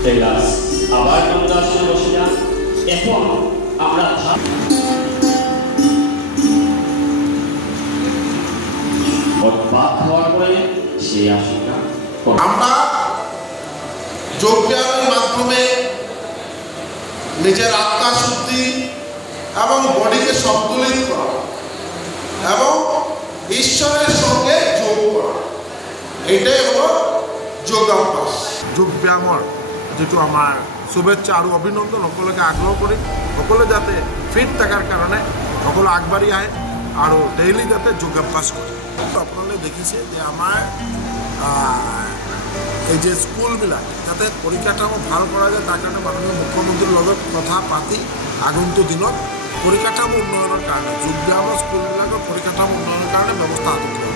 আবার আমরা আসলে বসে যান। এখন আমরা ভাত খাওয়ার পরে সেই আশঙ্কা আমরা যোগব্যায়ামের মাধ্যমে নিজের আত্মা শুদ্ধি এবং বডিকে সন্তুলিত করা এবং ঈশ্বরের সঙ্গে যোগ করা, এটাই হলো যোগাভ্যাস। যোগব্যায়ামৰ যেটো আমাৰ শুভেচ্ছা আৰু অভিনন্দন সকলোকে আগ্ৰহ কৰি সকলে যাতে ফিট থাকাৰ কাৰণে সকলো আগবাঢ়ি আহে আৰু ডেইলি যাতে যোগাভ্যাস কৰে। আপোনালোকে দেখিছে যে আমাৰ এই যে স্কুলবিলাক যাতে পৰিকাঠামো ভাল কৰা যায় তাৰ কাৰণে মাননীয় মুখ্যমন্ত্ৰীৰ লগত কথা পাতি আগন্তুক দিনত পৰিকাঠামো উন্নয়নৰ কাৰণে যোগব্যায়ামৰ স্কুলবিলাকৰ পৰিকাঠামো উন্নয়নৰ কাৰণে ব্যৱস্থা হাতত